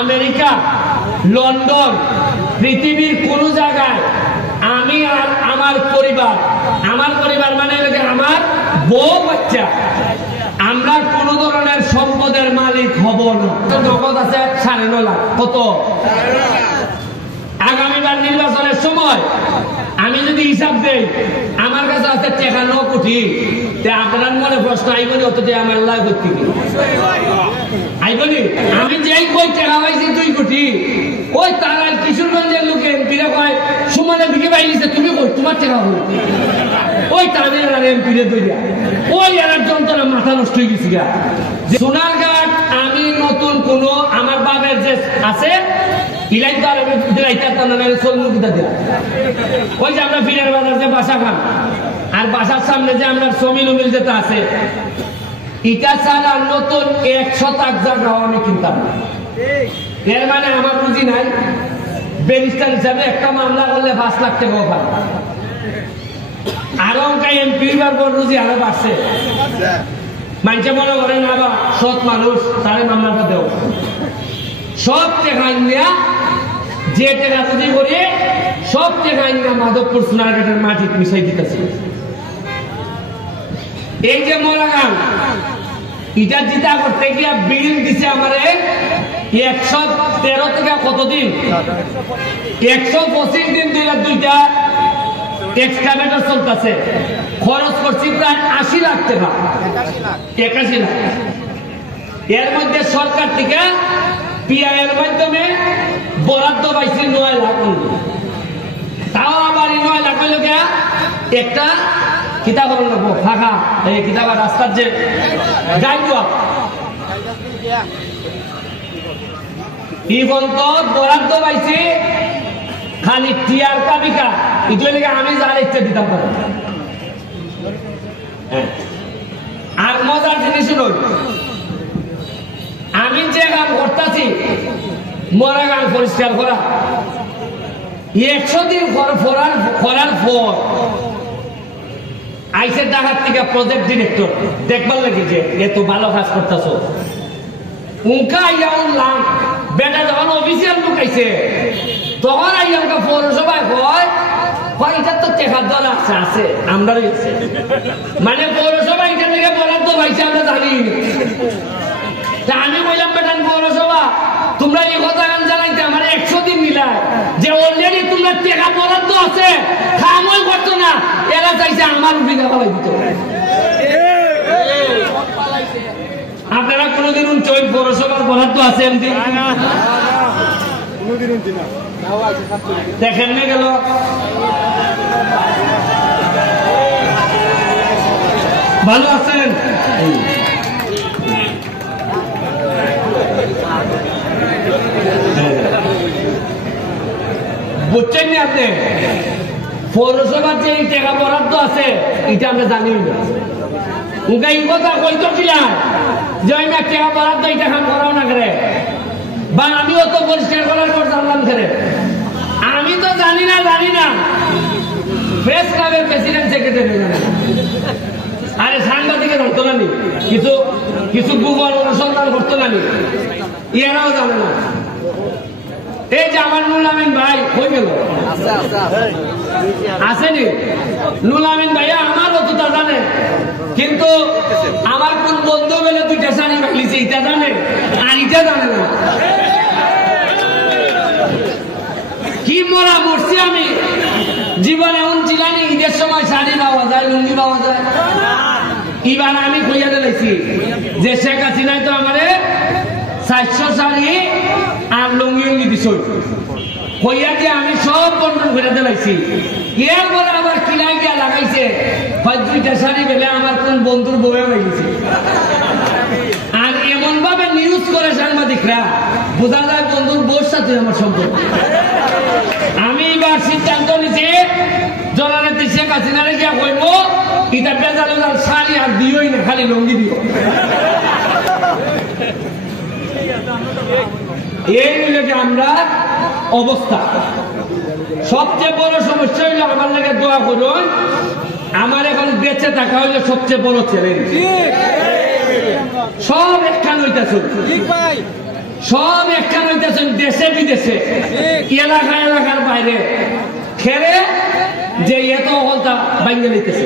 America, London, পৃথিবীর কোন জায়গায় আমি আর আমার পরিবার মানে আমার বউ বাচ্চা, আমরা কোন ধরনের সম্পদের মালিক হব না। নগদ আছে 9.5 লাখ। কত? আগামীবার নির্বাচনের সময় আমি যদি হিসাব দেই, আমার কাছে আছে 9 কোটি। আপনার মনে প্রশ্ন আইবনি, অত আমার লাভ করতে আইবনি? আমি যেই কই টাকা পাইছি 2 কোটি, ওই তারা কিশোরগঞ্জের লোকে এমপিরা কয় সুমানের দিকে বাইলিছে, তুমি কই তোমার টাকা হলো? ওই তাদের আর এমপিরে দইয়া ওই আর যন্ত্রণা মাথা নষ্ট হয়ে গেছি গা। সোনারঘাট আমি নতুন কোন আমার বাপের যে আছে ওই যে আমরা ফিরের বাজার যে বাসা খান, আর বাসার সামনে যে আমরা সমিল উমিল যেটা আছে, এটা ছাড়া নতুন 100 জায়গা আমি কিনতাম না। এর মানে আমার রুজি নাই। ব্যারিস্টার হিসাবে একটা মামলা করলে 5 লাখ টাকাও পাই। আরো এমপি রুজি আরো বাড়ছে। মানুষে মনে করেন আবার সৎ মানুষ, তারে মামলাটা দেও। সব টাকা নিয়া যে টাকা রুজি করে সব টাকা নিয়ে মাধবপুর সোনারঘাটের মাটি মিশাই দিতেছে। এই যে মোরাগান, এটা জিতা করতে গিয়া বিল দিছে আমারে 113 থেকে কতদিন, 125 দিন ধরে 2টা এক্সকাভেটর চলতেছে। খরচ করছি প্রায় 80 লাখ টাকা, 81 লাখ। এর মধ্যে সরকার থেকে পিআইয়ের মাধ্যমে বরাদ্দ পাইছি 9 লাখ। তাও আবার 9 লাখ হইল গিয়া একটা কিতাব লাগবো ফাঁকা, এই কিতাব রাস্তার যে গাইডওয়া বরাদ্দ পাইছি খালি টিয়ার কাবিকা। এটা লেগে আমি যার ইচ্ছা দিতাম পারি। আর মজার জিনিস হল, আমি যে কাম করতেছি মরা গান পরিষ্কার করা, 100 দিন করার পর আইসে ঢাকার থেকে প্রজেক্ট ডিরেক্টর দেখবার লাগে যে এত ভালো কাজ করতেছ। উনকা আইয়া উনলাম বেটা যখন অফিসিয়াল লোক আইছে, তখন আইয়া উনকা পৌরসভায় কয় এটা তো টেকার দল আছে, আছে আমরাই আছে। মানে পৌরসভা এটা থেকে বরাদ্দ পাইছে আমরা জানি। আমি বললাম বেটান পৌরসভা, তোমরা এই কথা গান জানাইতে আমার 100 দিন মিলায় যে অলরেডি তোমরা টাকা বরাদ্দ আছে, খামই করতো না। এরা চাইছে আমার উপরে পালাই দিত। আপনারা কোনদিন চৈল পৌরসভার বরাদ্দ আছে এমনি দেখেন না? গেল ভালো আছেন? বুঝছেন না আপনি? পৌরসভার যে টাকা বরাদ্দ আছে এটা আমরা জানি না। উনকা এই কথা কইতো কিলাম যে আমি টাকা বরাদ্দ এটা কাম করাও না করে, বা আমিও তো পরিষ্কার করার পর জানলাম করে। আমি তো জানি না প্রেস ক্লাবের প্রেসিডেন্ট সেক্রেটারি জানে না। আরে সাংবাদিকে জানতো না, কিছু গুগল অনুসন্ধান করতো না, এরাও জানে না। এই যে আমার নুল আমিন ভাই হয়ে গেল আসেনি? নুল আমিন ভাইয়া আমার অতটা জানে, কিন্তু আমার কোন বন্ধু বেলে 2টা শাড়ি পাইলিছে এটা জানে, আর এটা জানে না। কি মরা মরছি আমি জীবনে। এমন ছিলানি ঈদের সময় শাড়ি পাওয়া যায়, লুঙ্গি পাওয়া যায়। এবার আমি কইয়া দিলাইছি যে শেখ হাসিনায় তো আমারে 400 শাড়ি আর লুঙ্গি দিছ, কইয়া দিয়ে আমি সব বন্টন করে দিলাইছি। এরপরে আবার কিলাই গিয়া লাগাইছে 2টা শাড়ি পেলে আমার কোন বন্ধুর বউয়ে লাগিয়েছে। আর এমন ভাবে নিউজ করে সাংবাদিকরা, বোঝা যায় বন্ধুর বউর সাথে আমার সম্পর্ক। আমি এবার সিদ্ধান্ত নিছি জননেত্রী শেখ হাসিনারে গিয়া কইব এটা বেজাল শাড়ি আর দিওই না, খালি লুঙ্গি দিও। এই লেগে আমরা অবস্থা। সবচেয়ে বড় সমস্যা হইল আমার লাগে দোয়া করুন, আমার এখন বেঁচে থাকা হইলো সবচেয়ে বড় চ্যালেঞ্জ। সব একখান হইতেছে, সব একটা রইতেছেন দেশে বিদেশে, এলাকা এলাকার বাইরে খেলে যে এত হলতা বাইঙ্গে নিতেছে।